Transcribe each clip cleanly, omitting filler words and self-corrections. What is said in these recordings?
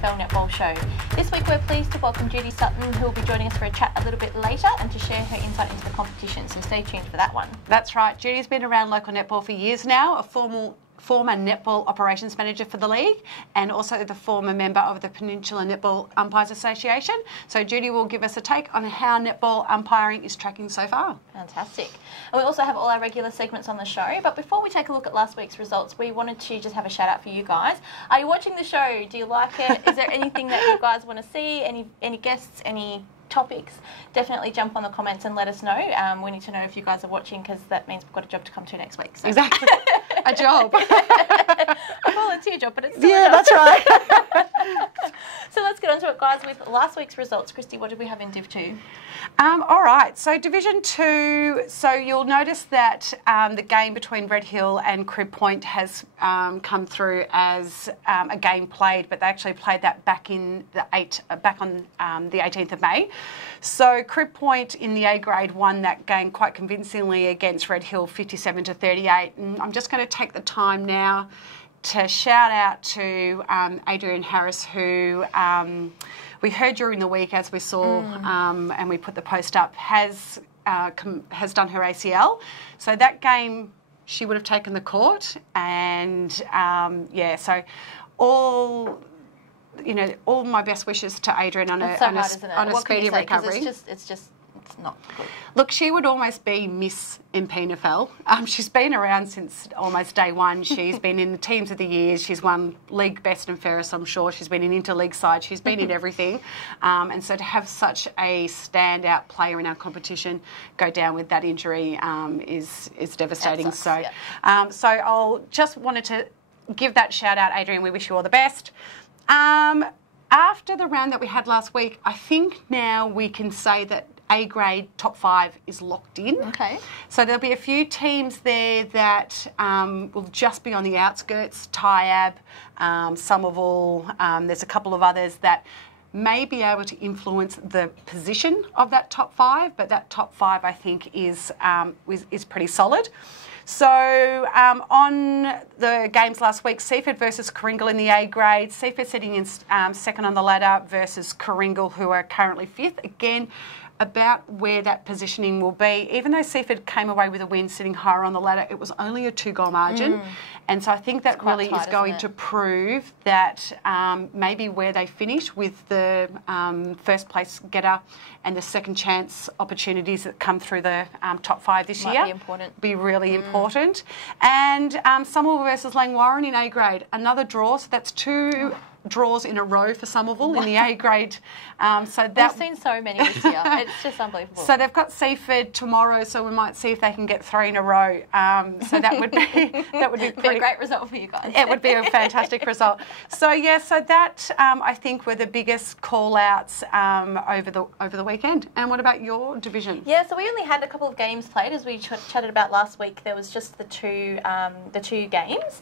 MPNFL Netball Show. This week we're pleased to welcome Judy Sutton, who will be joining us for a chat a little bit later and to share her insight into the competition, so stay tuned for that one. That's right. Judy's been around local netball for years now, a former netball operations manager for the league and also the former member of the Peninsula Netball Umpires Association. So Judy will give us a take on how netball umpiring is tracking so far. Fantastic. And we also have all our regular segments on the show, but before we take a look at last week's results, we wanted to just have a shout out for you guys. Are you watching the show? Do you like it? Is there anything that you guys want to see? Any guests, any topics? Definitely jump on the comments and let us know. We need to know if you guys are watching, because that means we've got a job to come to next week. So. Exactly. A job. A volunteer job, but it's still a job. That's right. So let's get on to it, guys, with last week's results. Christy, what did we have in Div 2? All right, so Division 2, so you'll notice that the game between Red Hill and Crib Point has come through as a game played, but they actually played that back on the 18th of May. So Crib Point in the A grade won that game quite convincingly against Red Hill 57-38. And I'm just going to take the time now to shout out to Adrian Harris, who we heard during the week, as we saw, and we put the post up, has done her ACL. So that game, she would have taken the court, and so all my best wishes to Adrian on a speedy recovery. It's not good. Look, she would almost be Miss MPNFL. She's been around since almost day one. She's been in the teams of the years. She's won league best and fairest, I'm sure. She's been in interleague side. She's been in everything. And so to have such a standout player in our competition go down with that injury is devastating. So I'll just wanted to give that shout out, Adrian. We wish you all the best. After the round that we had last week, I think now we can say that A grade top 5 is locked in. Okay. So there'll be a few teams there that will just be on the outskirts. Tyab, Somerville. There's a couple of others that may be able to influence the position of that top 5, but that top 5 I think is pretty solid. So on the games last week, Seaford versus Coringal in the A grade. Seaford sitting in second on the ladder versus Coringal, who are currently 5th. Again, about where that positioning will be. Even though Seaford came away with a win sitting higher on the ladder, it was only a 2-goal margin. And so I think that really is going to prove that maybe where they finish with the first place getter and the second chance opportunities that come through the top 5 this year be really important. And Somerville versus Langwarrin in A grade, another draw. So that's 2 draws in a row for Somerville in the A grade. We've seen so many this year. It's just unbelievable. So they've got Seaford tomorrow, so we might see if they can get 3 in a row. So that would be a great result for you guys. It would be a fantastic result. So that I think were the biggest call outs over the weekend. And what about your division? Yeah, so we only had a couple of games played, as we chatted about last week. There was just the two games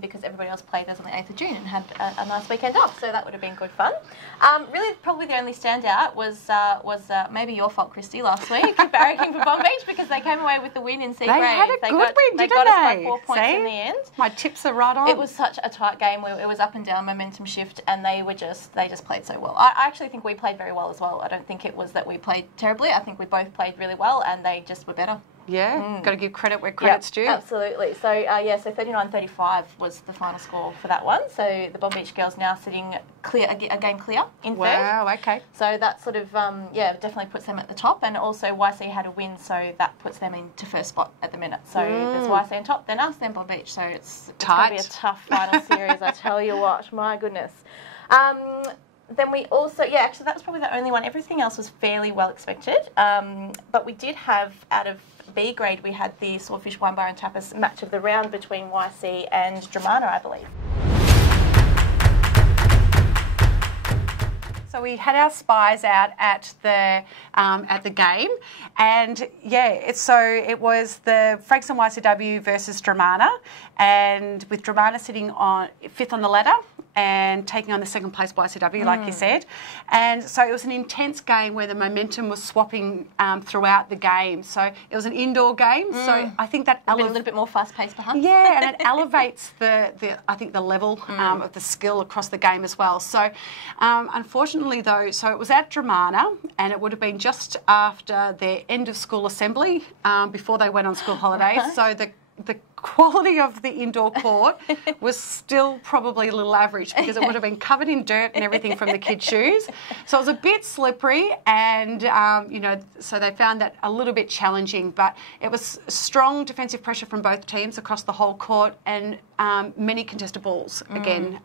because everybody else played those on the 8th of June and had a nice weekend off. So that would have been good fun. Really, probably the only standout was maybe your fault, Christy, last week, barracking for Bomb Beach, because they came away with the win in C grade. They had a good win, didn't they? They got us by 4 points in the end. My tips are right on. It was such a tight game where it was up and down, momentum shift, and they just played so well. I actually think we played very well as well. I don't think it was that we played terribly. I think we both played really well, and they just were better. Yeah, got to give credit where credit's due. Absolutely. So, so 39-35 was the final score for that one. So the Bomb Beach girls now sitting a game clear in third. Wow, okay. So that sort of, definitely puts them at the top. And also YC had a win, so that puts them into first spot at the minute. So there's YC on top, then us, then Bomb Beach. So it's going to be a tough final series, I tell you what. My goodness. Then we also, actually that was probably the only one. Everything else was fairly well expected. But we did have, out of B grade, we had the Swordfish Wine Bar and Tapas match of the round between YC and Dramana, I believe. So we had our spies out at the game, and it was the Frankston YCW versus Dramana, and with Dramana sitting on 5th on the ladder, and taking on the second place YCW, like you said. And so it was an intense game where the momentum was swapping throughout the game. So it was an indoor game. So I think that a little bit more fast-paced, perhaps. Yeah, and it elevates I think the level of the skill across the game as well. So unfortunately, though, so it was at Dramana, and it would have been just after their end of school assembly before they went on school holidays. So the quality of the indoor court was still probably a little average, because it would have been covered in dirt and everything from the kids' shoes. So it was a bit slippery, and, so they found that a little bit challenging. But it was strong defensive pressure from both teams across the whole court, and many contested balls again.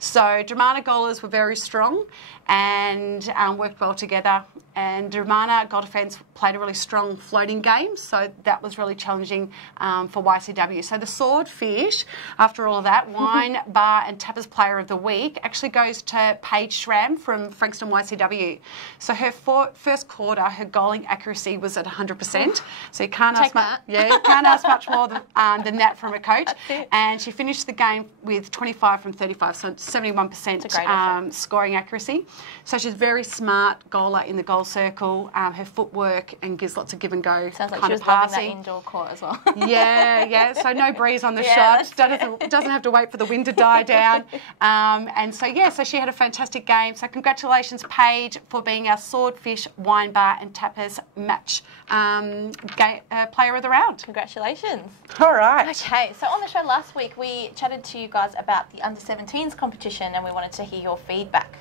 So Dramana goalers were very strong and worked well together. And Dramana goal defence played a really strong floating game, so that was really challenging for YCW. So the Swordfish, after all of that, Wine, Bar and Tappers Player of the Week actually goes to Paige Schramm from Frankston YCW. So her first quarter, her goaling accuracy was at 100%. So you can't ask much. Yeah, you can't ask much more than that from a coach. And she finished the game with 25 from 35, so 71% scoring accuracy. So she's a very smart goaler in the goal circle. Her footwork and gives lots of give and go. Sounds like kind she was of loving passing. that indoor court as well. Yeah. So no breeze on the shot. Doesn't have to wait for the wind to die down. And so she had a fantastic game. So congratulations, Paige, for being our Swordfish, Wine Bar and Tappers match player of the round. Congratulations. All right. Okay, so on the show last week, we chatted to you guys about the under-17s competition, and we wanted to hear your feedback.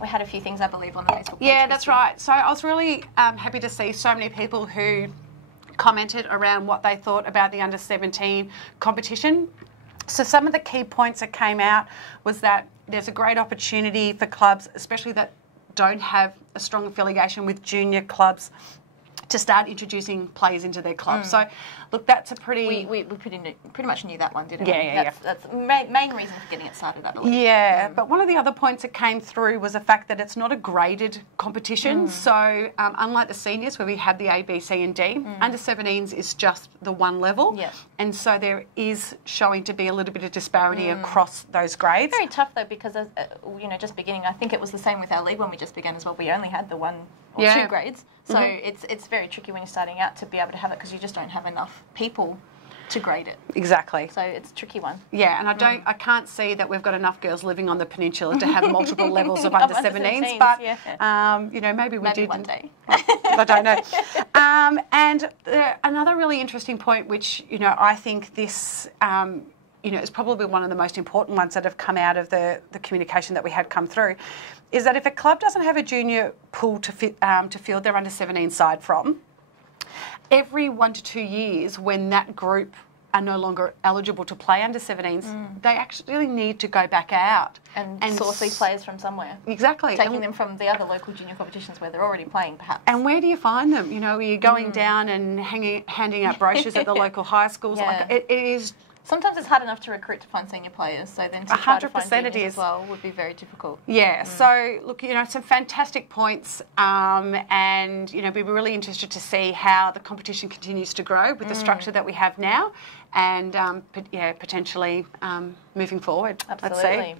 We had a few things, I believe, on the Facebook page. Yeah, that's right. So I was really happy to see so many people who commented around what they thought about the under-17 competition. So some of the key points that came out was that there's a great opportunity for clubs, especially that don't have a strong affiliation with junior clubs, to start introducing players into their club. So, look, that's a pretty... We pretty much knew that one, didn't we? Yeah. That's the main reason for getting it started, I believe. Yeah, but one of the other points that came through was the fact that it's not a graded competition. So, unlike the seniors where we have the A, B, C and D, under-17s is just the one level. Yeah. And so there is showing to be a little bit of disparity across those grades. Very tough, though, because, just beginning, I think it was the same with our league when we just began as well. We only had the one or two grades. So it's very tricky when you're starting out to be able to have it, because you just don't have enough people to grade it. Exactly. So it's a tricky one. Yeah, and I can't see that we've got enough girls living on the peninsula to have multiple levels of under-17s, but maybe we did one day. I don't know. And another really interesting point, which I think this is probably one of the most important ones that have come out of the communication that we had come through, is that if a club doesn't have a junior pool to field their under-17 side from, every 1 to 2 years when that group are no longer eligible to play under-17s, they actually need to go back out and source these players from somewhere. Exactly. Taking them from the other local junior competitions where they're already playing, perhaps. And where do you find them? Are you going down and handing out brochures at the local high schools? Yeah. Like, it is... Sometimes it's hard enough to recruit to find senior players, so then to try to find juniors as well would be very difficult. Yeah, so look, some fantastic points, and we'd be really interested to see how the competition continues to grow with the structure that we have now, and potentially moving forward. Absolutely.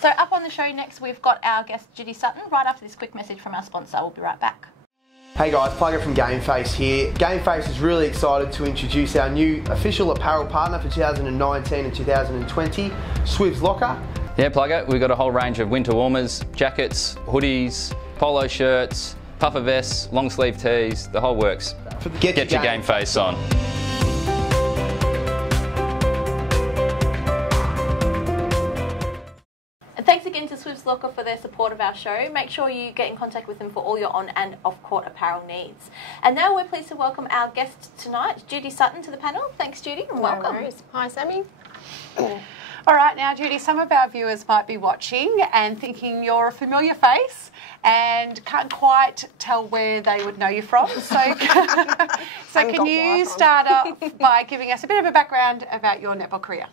So up on the show next, we've got our guest Judy Sutton. Right after this quick message from our sponsor, we'll be right back. Hey guys, Plugger from GameFace here. GameFace is really excited to introduce our new official apparel partner for 2019 and 2020, Swiv's Locker. Yeah, Plugger, we've got a whole range of winter warmers, jackets, hoodies, polo shirts, puffer vests, long sleeve tees, the whole works. Get your GameFace on. Thanks again to Swiv's Locker for their support of our show. Make sure you get in contact with them for all your on and off-court apparel needs. And now we're pleased to welcome our guest tonight, Judy Sutton, to the panel. Thanks, Judy, and welcome. No worries. Hi, Sammy. All right, now, Judy, some of our viewers might be watching and thinking you're a familiar face and can't quite tell where they would know you from. So, can you start off by giving us a bit of a background about your netball career?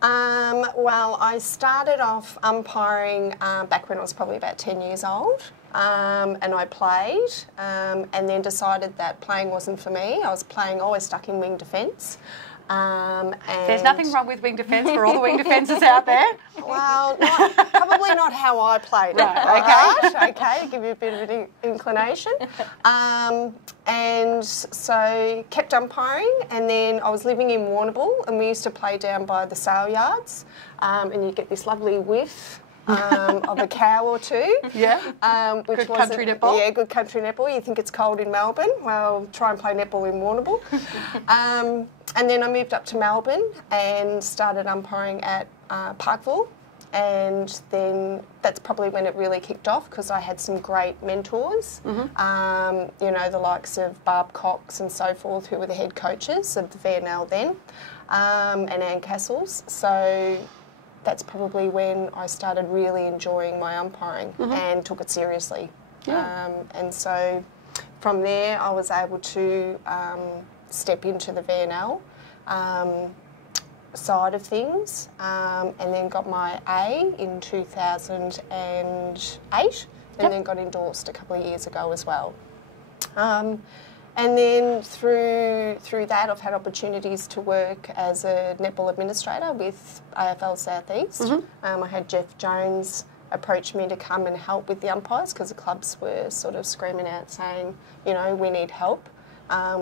Well, I started off umpiring back when I was probably about 10 years old, and I played, and then decided that playing wasn't for me. I was always stuck in wing defence, And there's nothing wrong with wing defence for all the wing defences out there. Well, probably not how I played it. Right, okay, to give you a bit of an inclination. And so kept umpiring, and then I was living in Warrnambool, and we used to play down by the sale yards, and you get this lovely whiff of a cow or two. Yeah. Which good country netball. Yeah, good country netball. You think it's cold in Melbourne? Well, try and play netball in Warrnambool. And then I moved up to Melbourne and started umpiring at Parkville. And then that's probably when it really kicked off, because I had some great mentors, you know, the likes of Barb Cox and so forth, who were the head coaches of the VNL then, and Anne Castles. So that's probably when I started really enjoying my umpiring and took it seriously. Yeah. And so from there I was able to step into the VNL side of things, and then got my A in 2008, and then got endorsed a couple of years ago as well. And then through that, I've had opportunities to work as a netball administrator with AFL South East. I had Jeff Jones approach me to come and help with the umpires, because the clubs were sort of screaming out saying, you know, we need help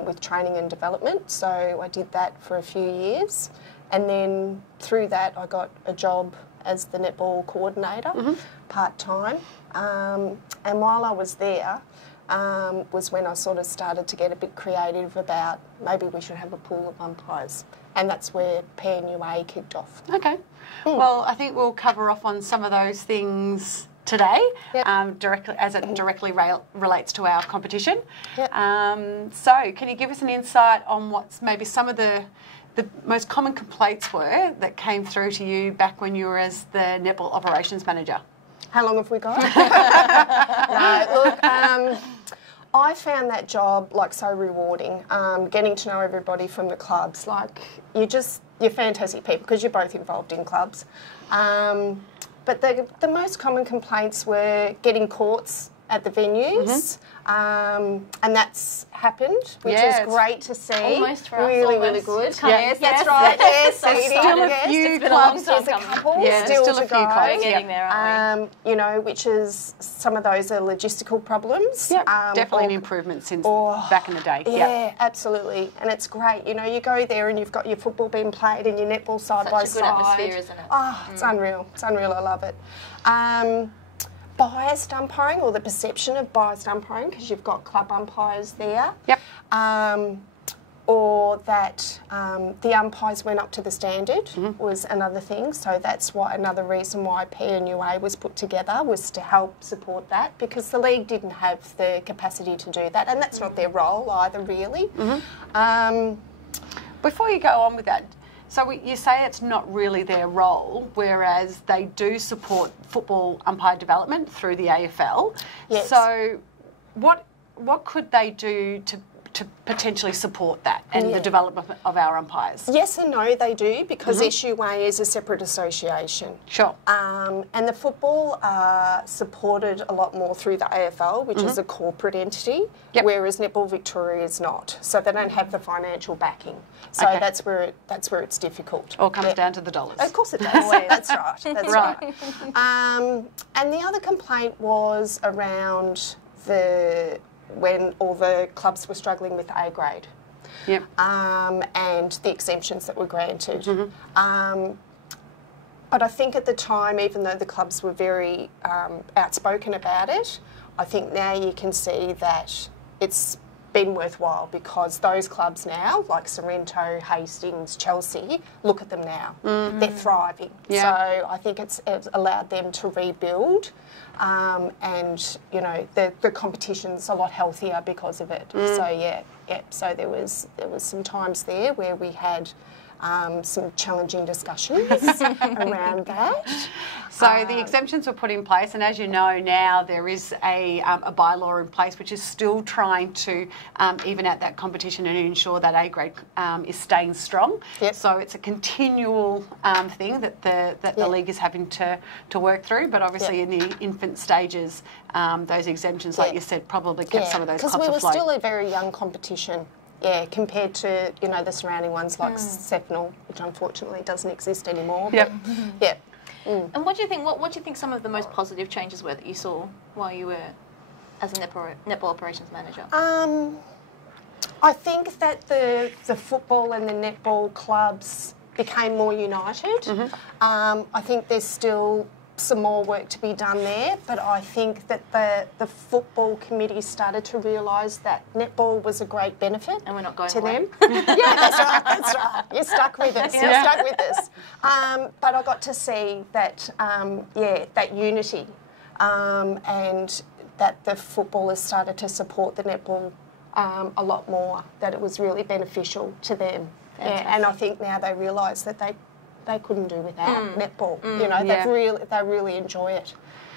with training and development. So I did that for a few years. And then through that, I got a job as the netball coordinator, part-time. And while I was there, was when I sort of started to get a bit creative about maybe we should have a pool of umpires. And that's where PNUA kicked off. Okay. Well, I think we'll cover off on some of those things today, directly as it directly relates to our competition. So can you give us an insight on what's maybe some of the most common complaints were that came through to you back when you were as the netball operations manager? How long have we got? No, look, I found that job like so rewarding, getting to know everybody from the clubs. Like you're fantastic people because you're both involved in clubs. But the most common complaints were getting courts at the venues, and that's happened, which is great to see. Almost for us. Really good. Yes, that's right. Yes, there's still a few clubs. There's a couple still to a few clubs. Getting there, aren't we? You know, which is some of those are logistical problems. Definitely an improvement since back in the day. Yeah, absolutely, and it's great. You know, you go there and you've got your football being played and your netball side by side. Such a good atmosphere, isn't it? Oh, it's unreal. It's unreal. I love it. Biased umpiring, or the perception of biased umpiring, because you've got club umpires there. Or that the umpires went up to the standard was another thing. So that's another reason why PNUA was put together, was to help support that, because the league didn't have the capacity to do that, and that's not their role either, really. Before you go on with that, so you say it's not really their role, whereas they do support football umpire development through the AFL. Yes. So what could they do to potentially support that and the development of our umpires? Yes and no, they do, because SUA is a separate association. Sure. And the football are supported a lot more through the AFL, which is a corporate entity, whereas Netball Victoria is not. So they don't have the financial backing. So that's where it's difficult. All comes down to the dollars. Of course it does. That's right. That's right. And the other complaint was around when all the clubs were struggling with A grade. And the exemptions that were granted. But I think at the time, even though the clubs were very outspoken about it, I think now you can see that it's been worthwhile, because those clubs now, like Sorrento, Hastings, Chelsea, look at them now. They're thriving. So I think it's allowed them to rebuild, and you know the competition's a lot healthier because of it. So so there was some times there where we had some challenging discussions around that. So the exemptions were put in place, and as you know now, there is a bylaw in place which is still trying to even out that competition and ensure that A grade is staying strong. So it's a continual thing that the league is having to work through, but obviously in the infant stages, those exemptions, like you said, probably kept some of those clubs afloat. Because we were still a very young competition. compared to, you know, the surrounding ones like Sentinel, which unfortunately doesn't exist anymore. Yep. But, And what do you think? What do you think some of the most positive changes were that you saw while you were as a netball operations manager? I think that the football and the netball clubs became more united. I think there's still some more work to be done there, but I think that the football committee started to realise that netball was a great benefit, and we're not going to away. them. Yeah, that's right. That's right. You're stuck with us. You're stuck with us. But I got to see that, that unity, and that the footballers started to support the netball a lot more. That it was really beneficial to them. Yeah, and I think now they realise that they couldn't do without netball. You know, they really enjoy it.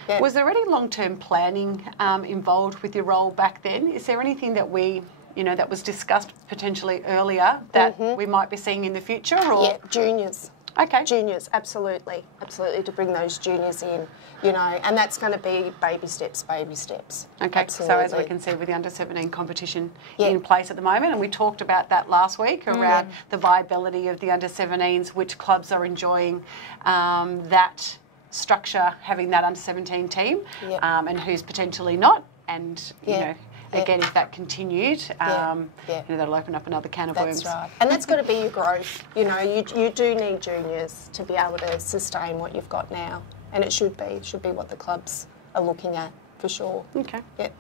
Yeah. Was there any long-term planning involved with your role back then? Is there anything that that was discussed potentially earlier that we might be seeing in the future? Or? Yeah, juniors. Okay. Juniors, absolutely, to bring those juniors in, you know, and that's going to be baby steps. Okay, absolutely. So as we can see with the under-17 competition in place at the moment, and we talked about that last week around the viability of the under-17s, which clubs are enjoying that structure, having that under-17 team, and who's potentially not, and, you know, again, if that continued, you know, that'll open up another can of worms. That's right. And that's got to be your growth. You know, you do need juniors to be able to sustain what you've got now. And it should be what the clubs are looking at, for sure. Okay. Yep.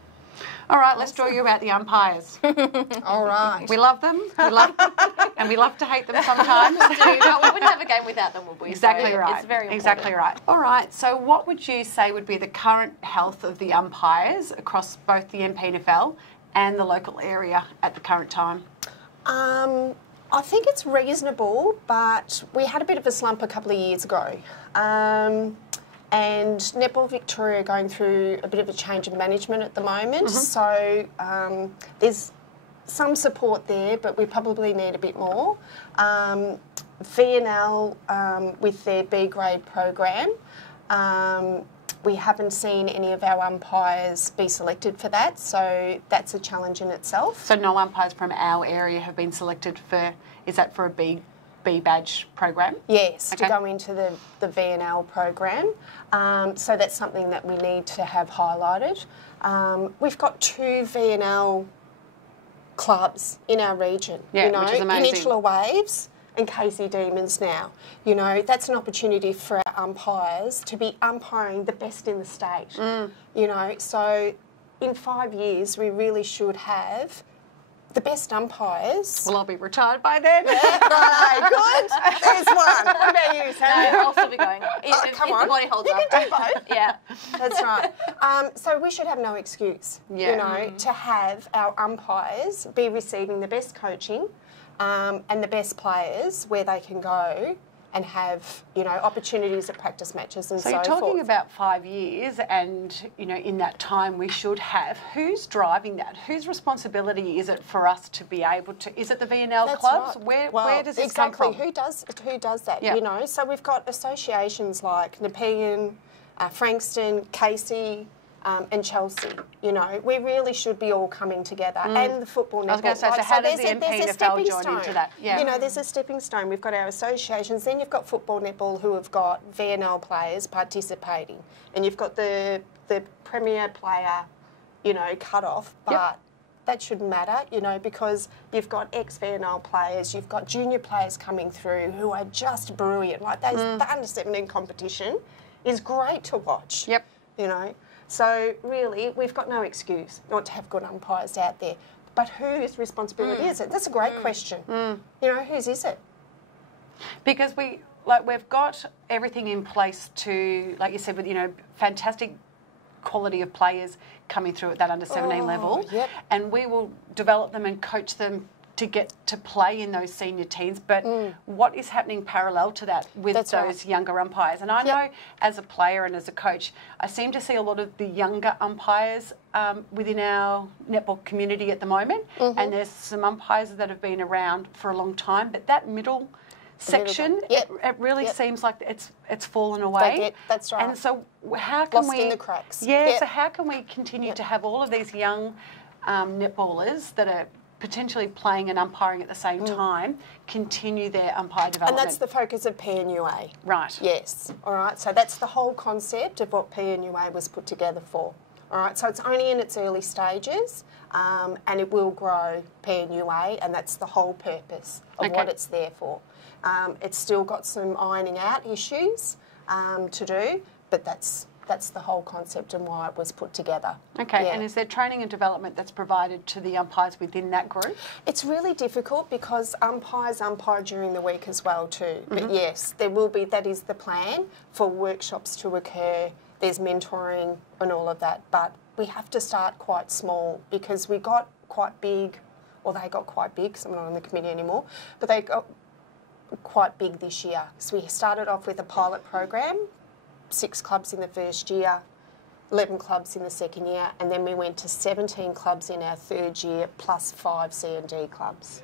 All right, let's draw you about the umpires. All right. We love them, and we love to hate them sometimes. We wouldn't have a game without them, would we? Exactly right. It's very important. Exactly right. All right, so what would you say would be the current health of the umpires across both the MPNFL and the local area at the current time? I think it's reasonable, but we had a bit of a slump a couple of years ago. And Netball Victoria are going through a bit of a change of management at the moment. So there's some support there, but we probably need a bit more. VNL, with their B grade program, we haven't seen any of our umpires be selected for that, so that's a challenge in itself. So no umpires from our area have been selected for, is that for a B badge program? Yes, to go into the VNL program. So that's something that we need to have highlighted. We've got 2 VNL clubs in our region, you know, which is amazing. Peninsula Waves and Casey Demons now. You know, that's an opportunity for our umpires to be umpiring the best in the state. You know, so in 5 years we really should have the best umpires. Well, I'll be retired by then. Yeah, right, good. There's one. What about you, Sarah? No, I'll still be going. Come on. The body holds you up. can do both. Yeah. That's right. So we should have no excuse, you know, to have our umpires be receiving the best coaching and the best players where they can go and have, you know, opportunities at practice matches and so forth. So you're talking about 5 years, and, you know, in that time we should have. Who's driving that? Whose responsibility is it for us to be able to? Is it the VNL That's clubs? right. Where does this come from? Who does that? You know, so we've got associations like Nepean, Frankston, Casey, and Chelsea. You know, we really should be all coming together, and the football netball. I was going to say, so how does the MPNFL join into that? Yeah. You know, there's a stepping stone. We've got our associations, then you've got football netball who have got VNL players participating, and you've got the premier player, you know, cut off, but that shouldn't matter, you know, because you've got ex-VNL players, you've got junior players coming through who are just brilliant. Like the under-17 competition is great to watch. Yep. You know. So really, we've got no excuse not to have good umpires out there. But whose responsibility is it? That's a great question. You know, whose is it? Because we've got everything in place to, like you said, with, you know, fantastic quality of players coming through at that under-17 level, and we will develop them and coach them to get to play in those senior teams, but what is happening parallel to that with those younger umpires? And I know as a player and as a coach, I seem to see a lot of the younger umpires within our netball community at the moment, and there's some umpires that have been around for a long time, but that middle section, it really seems like it's fallen away. That's right. And so how can Lost in the cracks. Yeah, so how can we continue to have all of these young netballers that are potentially playing and umpiring at the same time continue their umpire development. And that's the focus of PNUA. Right. Yes. All right. So that's the whole concept of what PNUA was put together for. All right. So it's only in its early stages, and it will grow PNUA, and that's the whole purpose of what it's there for. It's still got some ironing out issues to do, but that's the whole concept and why it was put together. Okay, and is there training and development that's provided to the umpires within that group? It's really difficult because umpires umpire during the week as well too. But yes, there will be, that is the plan for workshops to occur. There's mentoring and all of that, but we have to start quite small because we got quite big, or they got quite big, because I'm not on the committee anymore, but they got quite big this year. So we started off with a pilot program, 6 clubs in the first year, 11 clubs in the second year, and then we went to 17 clubs in our third year, plus 5 C&D clubs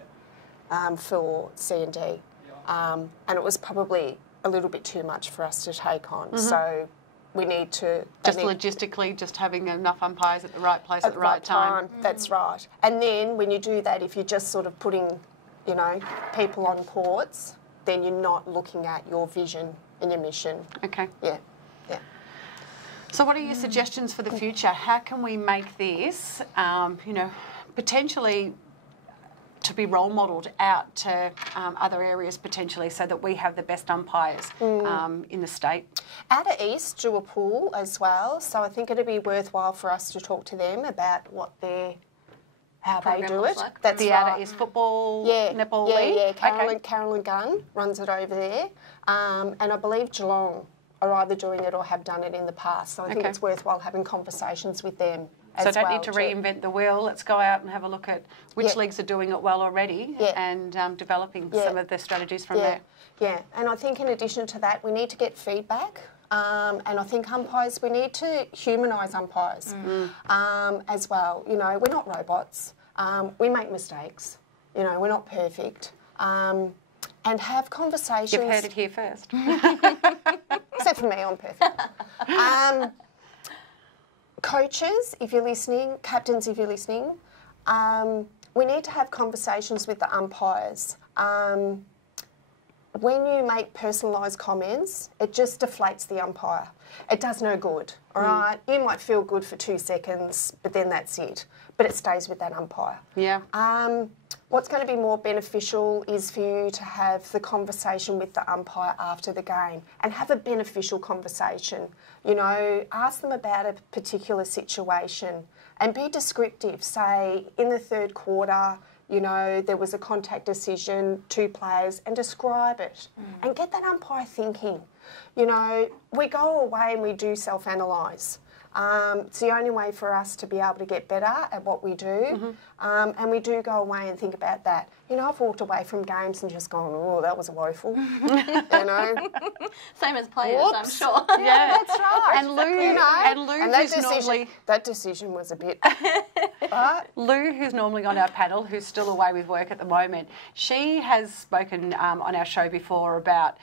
for C&D. And it was probably a little bit too much for us to take on. So we need to... Just logistically, just having enough umpires at the right place at the right time. That's right. And then when you do that, if you're just sort of putting, you know, people on courts, then you're not looking at your vision and your mission. Okay. Yeah. Yeah. So what are your suggestions for the future? How can we make this, you know, potentially to be role modelled out to other areas potentially so that we have the best umpires in the state? Outer East do a pool as well, so I think it'd be worthwhile for us to talk to them about what how they do it. Like. That's the Outer East Football Netball League? Yeah, Carolyn Gunn runs it over there, and I believe Geelong are either doing it or have done it in the past, so I think it's worthwhile having conversations with them. So don't need to reinvent the wheel. Let's go out and have a look at which leagues are doing it well already and developing some of the strategies from there. Yeah, and I think in addition to that, we need to get feedback. And I think umpires, we need to humanise umpires as well. You know, we're not robots. We make mistakes. You know, we're not perfect. And have conversations. You've heard it here first. Except for me, I'm perfect. Coaches, if you're listening, captains, if you're listening, we need to have conversations with the umpires. When you make personalised comments, it just deflates the umpire. It does no good, all right? You might feel good for 2 seconds, but then that's it. But it stays with that umpire. Yeah. What's going to be more beneficial is for you to have the conversation with the umpire after the game and have a beneficial conversation. You know, ask them about a particular situation and be descriptive. Say, in the third quarter, you know, there was a contact decision, 2 players, and describe it and get that umpire thinking. You know, we go away and we do self-analyse. It's the only way for us to be able to get better at what we do, and we do go away and think about that. You know, I've walked away from games and just gone, oh, that was woeful, you know. Same as players, I'm sure. Yeah, that's right. And Lou, you know, and Lou, and that decision was a bit. Right? Lou, who's normally on our panel, who's still away with work at the moment, she has spoken on our show before about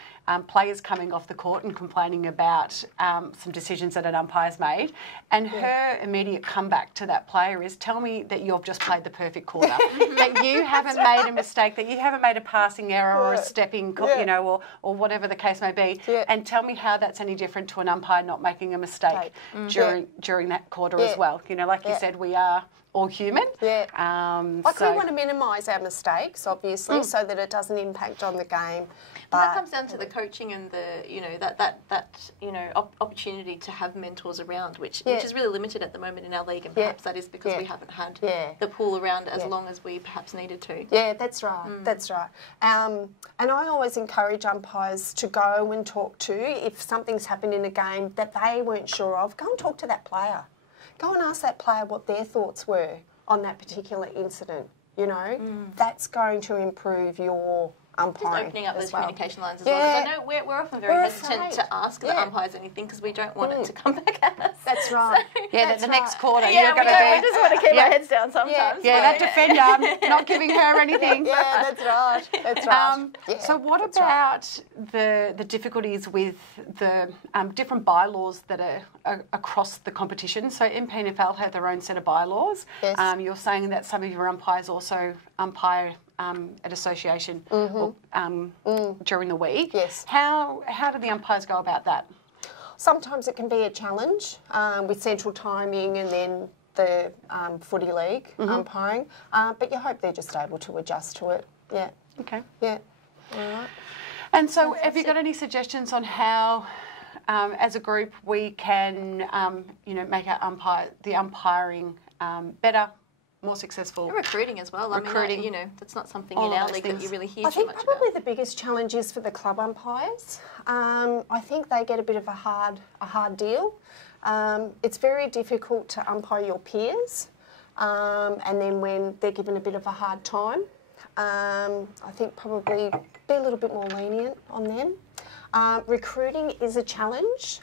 players coming off the court and complaining about some decisions that an umpire's made, and her immediate comeback to that player is, tell me that you've just played the perfect quarter, that you haven't made a mistake, that you haven't made a passing error or a stepping, you know, or whatever the case may be, and tell me how that's any different to an umpire not making a mistake during that quarter as well. You know, like you said, we are all human. Yeah. Like we want to minimise our mistakes, obviously, so that it doesn't impact on the game. But that comes down to the coaching and the, you know, that you know, opportunity to have mentors around, which is really limited at the moment in our league, and perhaps that is because we haven't had the pool around as long as we perhaps needed to. Yeah, that's right. That's right. And I always encourage umpires to go and talk to, if something's happened in a game that they weren't sure of, go and talk to that player. Go and ask that player what their thoughts were on that particular incident. You know, that's going to improve your umpiring. Just opening up those communication lines as well. Yeah. Because I know we're often very hesitant to ask the umpires anything because we don't want it to come back at us. That's right. So, Yeah, the next quarter yeah, you're going to we just want to keep our heads down sometimes. Yeah, that defender, not giving her anything. Yeah, that's right. That's right. So what about the difficulties with the different bylaws that are across the competition? So MPNFL have their own set of bylaws. Yes. You're saying that some of your umpires also umpire at association during the week. Yes. How do the umpires go about that? Sometimes it can be a challenge with central timing and then the footy league umpiring, but you hope they're just able to adjust to it. Yeah. Okay. Yeah. All right. And so have you got any suggestions on how, as a group, we can, make the umpiring better, more successful? And recruiting as well. Recruiting. I mean, that's not something in our league that you really hear I too think much probably about. the biggest challenge is for the club umpires. I think they get a bit of a hard deal. It's very difficult to umpire your peers, and then when they're given a bit of a hard time, I think probably be a little bit more lenient on them. Recruiting is a challenge,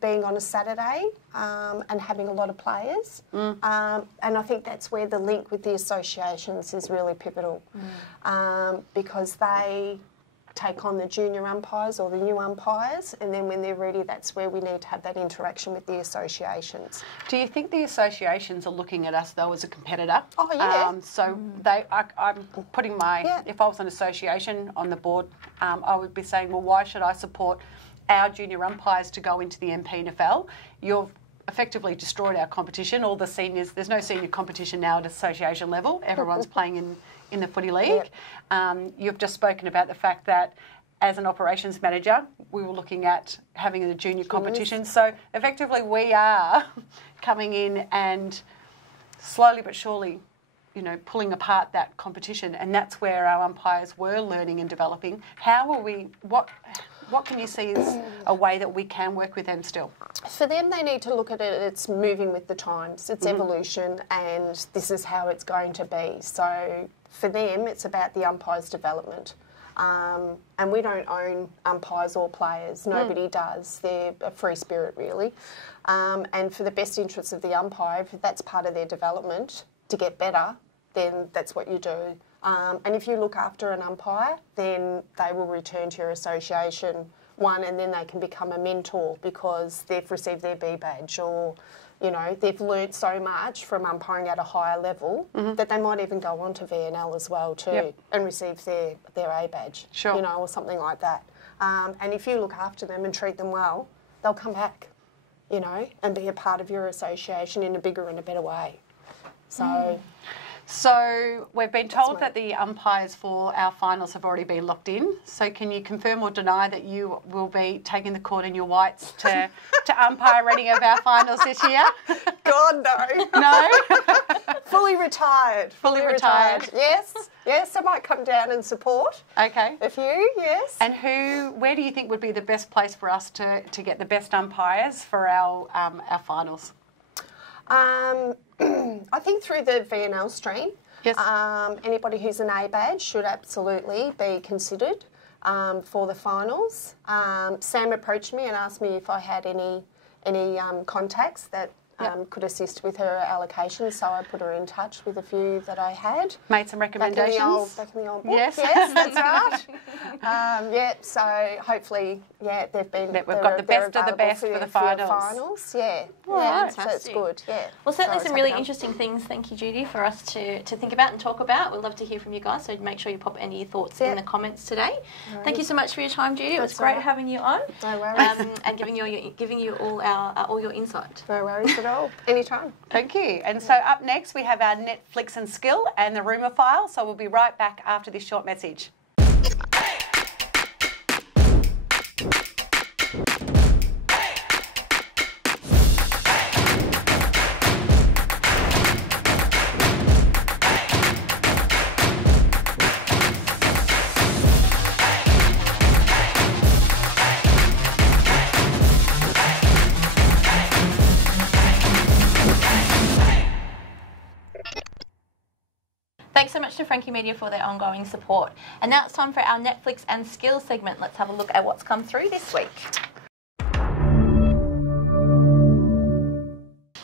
being on a Saturday and having a lot of players. And I think that's where the link with the associations is really pivotal, because they take on the junior umpires or the new umpires, and then when they're ready, that's where we need to have that interaction with the associations. Do you think the associations are looking at us, though, as a competitor? Oh, yeah. I'm putting if I was an association on the board, I would be saying, well, why should I support our junior umpires to go into the MPNFL? You've effectively destroyed our competition. All the seniors, there's no senior competition now at association level. Everyone's playing in the footy league. Yep. You've just spoken about the fact that as an operations manager, we were looking at having the junior competition. So effectively we are coming in and slowly but surely, pulling apart that competition, and that's where our umpires were learning and developing. How are we, what can you see as a way that we can work with them still? For them, they need to look at it, it's moving with the times, it's evolution, and this is how it's going to be. So for them, it's about the umpires' development. And we don't own umpires or players, nobody does. They're a free spirit, really. And for the best interests of the umpire, if that's part of their development to get better, then that's what you do. And if you look after an umpire, then they will return to your association, and then they can become a mentor because they've received their B badge, or they've learnt so much from umpiring at a higher level that they might even go on to VNL as well too, and receive their A badge, or something like that. And if you look after them and treat them well, they'll come back, and be a part of your association in a bigger and a better way. So we've been told that the umpires for our finals have already been locked in. So can you confirm or deny that you will be taking the court in your whites to umpire any of our finals this year? God, no. No? Fully retired. Fully retired. Yes, I might come down and support. Okay. A few, yes. And where do you think would be the best place for us to get the best umpires for our finals? I think through the VNL stream. Yes. Anybody who's an A badge should absolutely be considered for the finals. Sam approached me and asked me if I had any contacts that could assist with her allocation, so I put her in touch with a few that I had. Made some recommendations. Back in the old book. Yes, that's right. So hopefully, they've been. We've got the best of the best for the finals. Yeah, right. So it's good. Yeah. Well, certainly some really interesting things. Thank you, Judy, for us to think about and talk about. We'd love to hear from you guys. So make sure you pop any of your thoughts in the comments today. Right. Thank you so much for your time, Judy. It was great having you on. No worries. And giving you all your insight. No worries at all. Anytime. Thank you. And so up next we have our Netflix and Skill and the rumour file. So we'll be right back after this short message. Thanks so much to Frankie Media for their ongoing support. And now it's time for our Netflix and skills segment. Let's have a look at what's come through this week.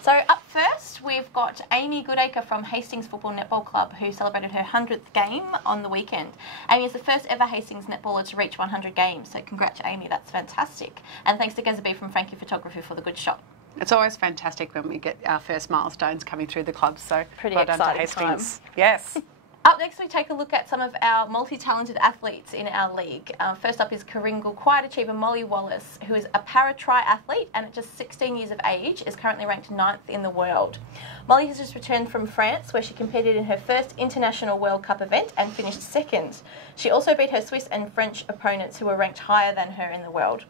So up first, we've got Amy Goodacre from Hastings Football Netball Club, who celebrated her 100th game on the weekend. Amy is the first ever Hastings netballer to reach 100 games, so congrats, Amy, that's fantastic. And thanks to Gazabee from Frankie Photography for the good shot. It's always fantastic when we get our first milestones coming through the club, so pretty well exciting done to Hastings. time. Yes. Up next, we take a look at some of our multi-talented athletes in our league. First up is Karingal Quiet Achiever Molly Wallace, who is a para-triathlete and at just 16 years of age is currently ranked 9th in the world. Molly has just returned from France, where she competed in her first International World Cup event and finished 2nd. She also beat her Swiss and French opponents, who were ranked higher than her in the world.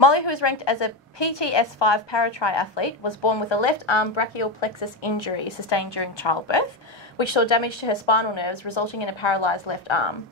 Molly, who is ranked as a PTS5 para-triathlete, was born with a left arm brachial plexus injury sustained during childbirth, which saw damage to her spinal nerves, resulting in a paralysed left arm.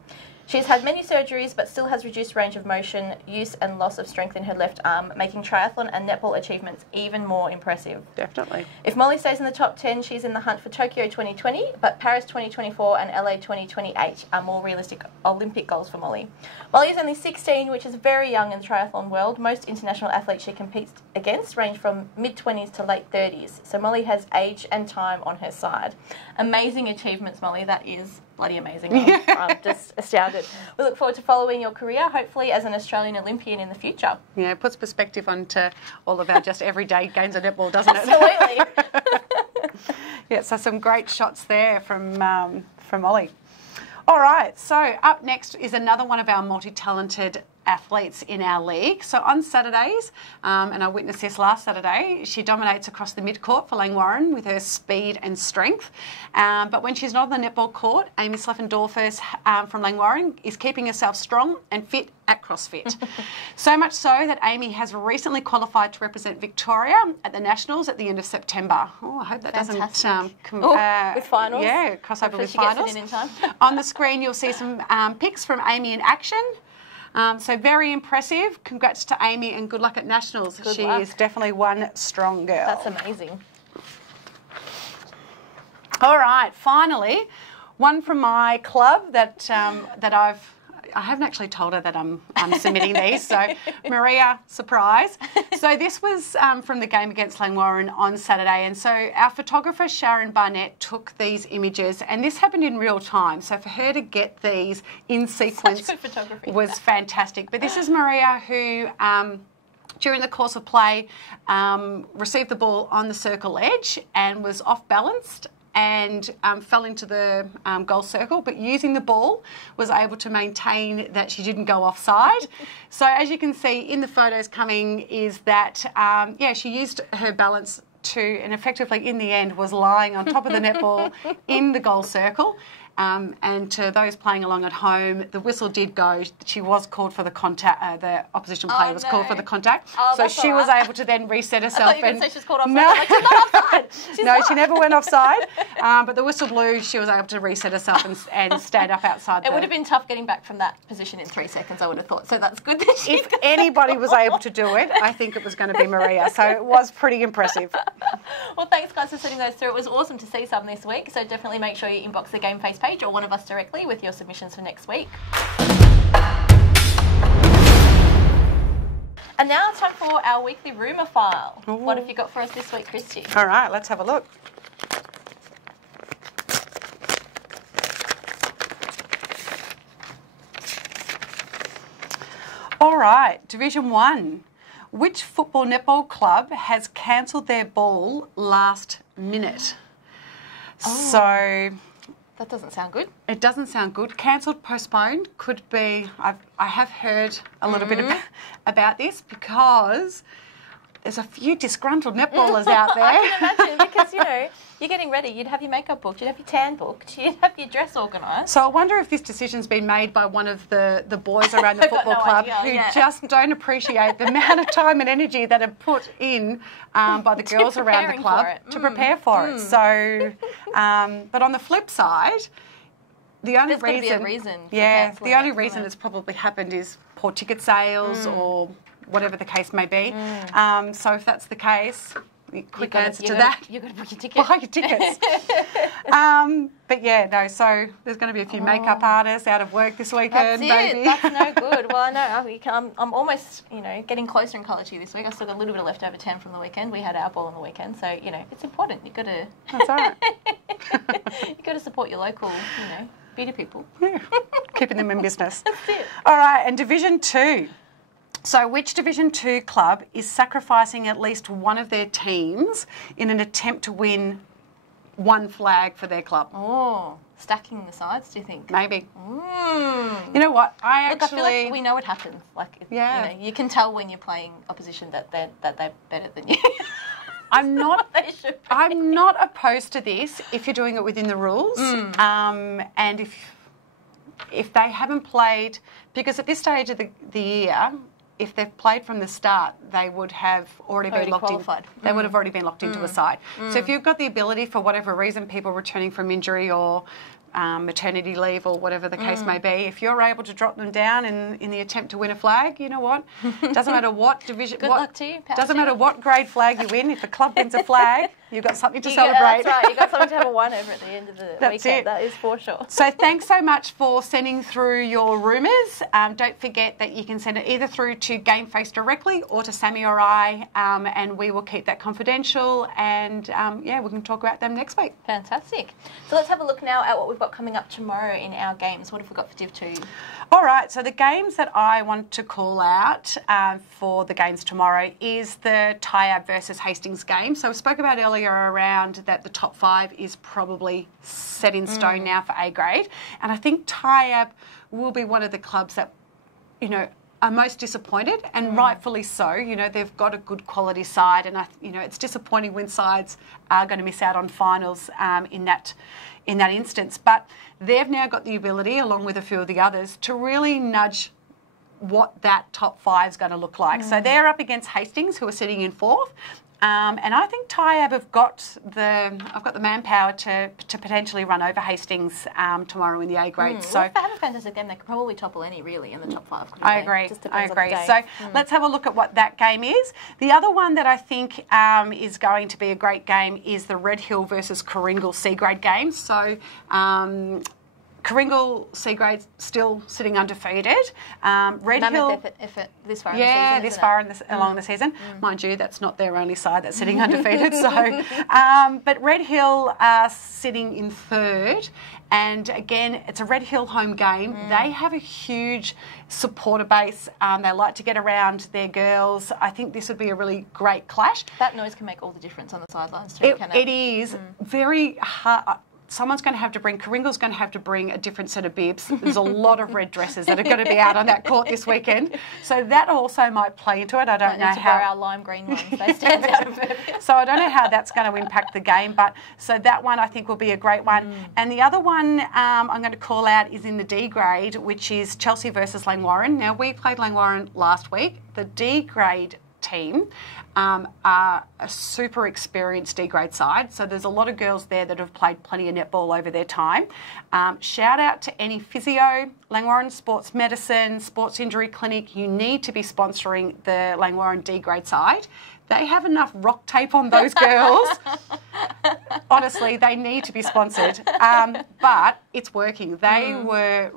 She has had many surgeries but still has reduced range of motion, use and loss of strength in her left arm, making triathlon and netball achievements even more impressive. Definitely. If Molly stays in the top 10, she's in the hunt for Tokyo 2020, but Paris 2024 and LA 2028 are more realistic Olympic goals for Molly. Molly is only 16, which is very young in the triathlon world. Most international athletes she competes against range from mid-20s to late 30s, so Molly has age and time on her side. Amazing achievements, Molly. That is bloody amazing. I'm just astounded. We look forward to following your career, hopefully as an Australian Olympian in the future. Yeah, it puts perspective onto all of our just everyday games of netball, doesn't it? Absolutely. Yeah, so some great shots there from Ollie. All right, so up next is another one of our multi-talented athletes in our league. So on Saturdays, and I witnessed this last Saturday, she dominates across the mid-court for Langwarrin with her speed and strength. But when she's not on the netball court, Amy Sleffendorfers from Langwarrin is keeping herself strong and fit at CrossFit. So much so that Amy has recently qualified to represent Victoria at the Nationals at the end of September. Oh, I hope that doesn't with finals. Yeah, cross over with she gets finals. it in time. On the screen, you'll see some pics from Amy in action. So very impressive. Congrats to Amy and good luck at Nationals. She is definitely one strong girl. That's amazing. All right, finally, one from my club that I haven't actually told her that I'm submitting these, so Maria, surprise. So this was from the game against Langwarrin on Saturday, and so our photographer Sharon Barnett took these images, and this happened in real time, so for her to get these in sequence was fantastic. But this is Maria who during the course of play received the ball on the circle edge and was off balanced and fell into the goal circle, but using the ball was able to maintain that she didn't go offside. So as you can see in the photos coming is that, she used her balance to, and effectively in the end was lying on top of the netball in the goal circle. And to those playing along at home, the whistle did go. She was called for the contact. The opposition player was called for the contact. So she was able to then reset herself. I thought you were going to say she was called offside. No, like, she's not offside. No, she never went offside. But the whistle blew. She was able to reset herself and stand up outside. It would have been tough getting back from that position in 3 seconds, I would have thought. So that's good that she If anybody was able to do it, I think it was going to be Maria. So it was pretty impressive. Well, thanks, guys, for sending those through. It was awesome to see some this week. So definitely make sure you inbox the GameFace page or one of us directly with your submissions for next week. And now it's time for our weekly rumour file. Ooh. What have you got for us this week, Christy? All right, let's have a look. All right, Division 1. Which football netball club has cancelled their ball last minute? Oh. So that doesn't sound good. It doesn't sound good. Cancelled, postponed could be. I have heard a little bit about this because there's a few disgruntled netballers out there. I can imagine because you're getting ready. You'd have your makeup booked. You'd have your tan booked. You'd have your dress organised. So I wonder if this decision's been made by one of the boys around the football club who just don't appreciate the amount of time and energy that are put in by the girls around the club to prepare for it. So, but on the flip side, the only reason it's probably happened is poor ticket sales or whatever the case may be. So if that's the case, the quick answer to that. You've got to book your tickets. Buy your tickets. But yeah, no, so there's going to be a few makeup artists out of work this weekend. Maybe. That's no good. Well, I know I'm almost, getting closer in college here this week. I've still got a little bit of leftover tan from the weekend. We had our ball on the weekend, so, it's important. You've got to... That's all right. You've got to support your local, beauty people. Yeah. Keeping them in business. That's it. All right, and Division 2. So which Division 2 club is sacrificing at least one of their teams in an attempt to win one flag for their club? Oh, stacking the sides, do you think? Maybe. You know what? I feel like we know what happens. You can tell when you're playing opposition that they're better than you. I'm not opposed to this if you're doing it within the rules. And if they haven't played, because at this stage of the year, if they've played from the start, they would have already been locked qualified. in. They would have already been locked into a side. So if you've got the ability, for whatever reason, people returning from injury or maternity leave or whatever the case may be, if you're able to drop them down in the attempt to win a flag, you know what? Doesn't matter what division. Good luck to you. Doesn't matter what grade flag you win. If the club wins a flag, you've got something to celebrate. That's right. You've got something to have a one over at the end of the weekend. That is for sure. So thanks so much for sending through your rumours. Don't forget that you can send it either through to GameFace directly or to Sammy or I, and we will keep that confidential. And we can talk about them next week. Fantastic. So let's have a look now at what we've got coming up tomorrow in our games. What have we got for Div 2? All right, so the games that I want to call out for the games tomorrow is the Tyab versus Hastings game. So we spoke about earlier around that the top 5 is probably set in stone now for A grade. And I think Tyab will be one of the clubs that, are most disappointed, and rightfully so. They've got a good quality side, and it's disappointing when sides are going to miss out on finals in that instance. But they've now got the ability, along with a few of the others, to really nudge what that top 5 is going to look like. So they're up against Hastings, who are sitting in 4th. And I think Tyab have got the manpower to potentially run over Hastings tomorrow in the A grade. So if they have a fantastic game, they could probably topple any really in the top 5. I agree. So let's have a look at what that game is. The other one that I think is going to be a great game is the Red Hill versus Coringal C grade game. So Coringal C grade still sitting undefeated. Red Hill effort this far in the season. This far along the season. Mind you, that's not their only side that's sitting undefeated. So, but Red Hill are sitting in 3rd, and again, it's a Red Hill home game. They have a huge supporter base. They like to get around their girls. I think this would be a really great clash. That noise can make all the difference on the sidelines too. It is very hard. Someone's going to have to bring, Coringal's going to have to bring a different set of bibs. There's a lot of red dresses that are going to be out on that court this weekend. So that also might play into it. I don't know how. Our lime green ones, they stand out a bit. So I don't know how that's going to impact the game. But so that one I think will be a great one. And the other one I'm going to call out is in the D grade, which is Chelsea versus Langwarrin. Now, we played Langwarrin last week. The D grade team are a super experienced D-grade side. So there's a lot of girls there that have played plenty of netball over their time. Shout out to any physio, Langwarrin Sports Medicine, Sports Injury Clinic. You need to be sponsoring the Langwarrin D-grade side. They have enough rock tape on those girls. Honestly, they need to be sponsored. But it's working. They were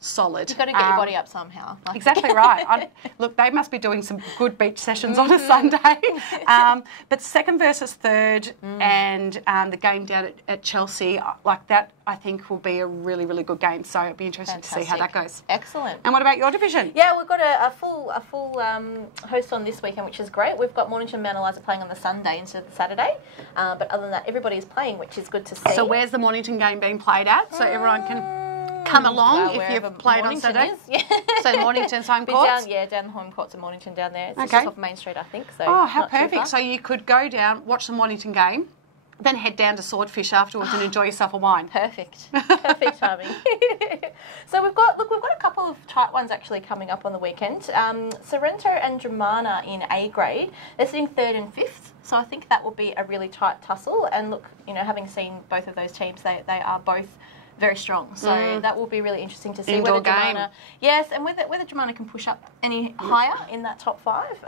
solid. You've got to get your body up somehow. Exactly right. Look, they must be doing some good beach sessions on a Sunday. But 2nd versus 3rd and the game down at Chelsea, like that, I think will be a really, really good game. So it'll be interesting to see how that goes. Excellent. And what about your division? Yeah, we've got a full host on this weekend, which is great. We've got Mornington Mount Eliza playing on the Sunday instead of the Saturday. But other than that, everybody is playing, which is good to see. So where's the Mornington game being played at? So everyone can come along if you've played on Saturday. So Mornington's home courts? Down the home courts of Mornington down there. It's just off Main Street, I think. So how perfect. So you could go down, watch the Mornington game, then head down to Swordfish afterwards and enjoy yourself a wine. Perfect. Perfect timing. So we've got a couple of tight ones actually coming up on the weekend. Sorrento and Dramana in A grade. They're sitting 3rd and 5th. So I think that will be a really tight tussle. And look, having seen both of those teams, they are both very strong. So that will be really interesting to see Indoor whether Jemina, yes, and whether Jemina can push up any higher in that top 5.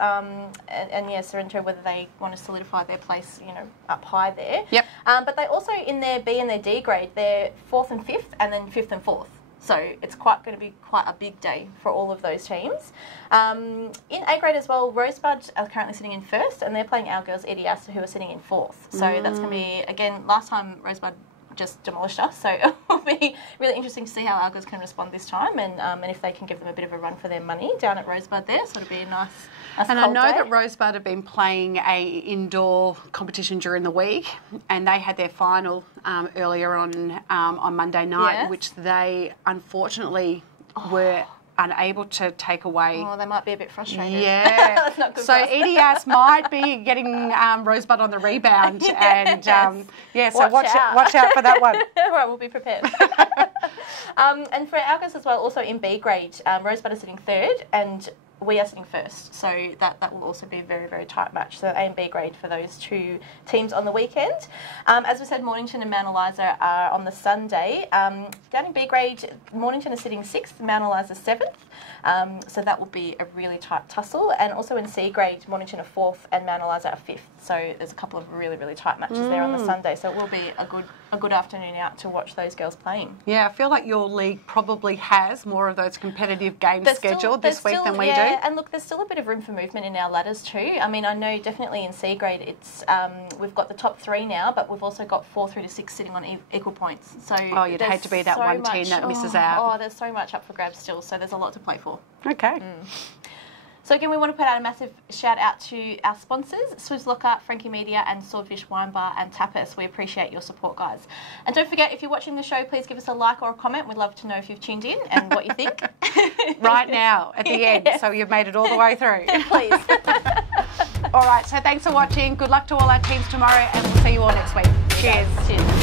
And yeah, Sorrento, whether they want to solidify their place, you know, up high there. Yep. But they also, in their B and their D grade, they're 4th and 5th, and then 5th and 4th. So it's going to be quite a big day for all of those teams. In A grade as well, Rosebud are currently sitting in 1st, and they're playing our girls, Edias, who are sitting in 4th. So that's going to be, again, last time Rosebud just demolished us, so it will be really interesting to see how our girls can respond this time, and if they can give them a bit of a run for their money down at Rosebud there, so it'll be a nice and I know that Rosebud have been playing a indoor competition during the week, and they had their final earlier on Monday night, which they unfortunately were unable to take away. Oh, they might be a bit frustrated. Yeah. That's not good. So Edias might be getting Rosebud on the rebound, and so watch out for that one. Right, we'll be prepared. And for our girls as well, also in B grade, Rosebud are sitting 3rd, and we are sitting 1st, so that will also be a very, very tight match. So A and B grade for those 2 teams on the weekend. As we said, Mornington and Mount Eliza are on the Sunday. Down in B grade, Mornington are sitting 6th, Mount Eliza 7th. So that will be a really tight tussle. And also in C grade, Mornington are 4th and Mount Eliza are 5th. So there's a couple of really, really tight matches there on the Sunday. So it will be a good afternoon out to watch those girls playing. Yeah, I feel like your league probably has more of those competitive games scheduled this week than we do. And look, there's still a bit of room for movement in our ladders too. I mean, I know definitely in C grade, it's we've got the top 3 now, but we've also got 4 through to 6 sitting on equal points. So you'd hate to be that one team that misses out. Oh, there's so much up for grabs still. So there's a lot to play for. Okay. So again, we want to put out a massive shout out to our sponsors, Swifts Locker, Frankie Media and Swordfish Wine Bar and Tapas. We appreciate your support, guys. And don't forget, if you're watching the show, please give us a like or a comment. We'd love to know if you've tuned in and what you think. Right now, at the end, so you've made it all the way through. Please. All right, so thanks for watching. Good luck to all our teams tomorrow, and we'll see you all next week. Cheers. Cheers.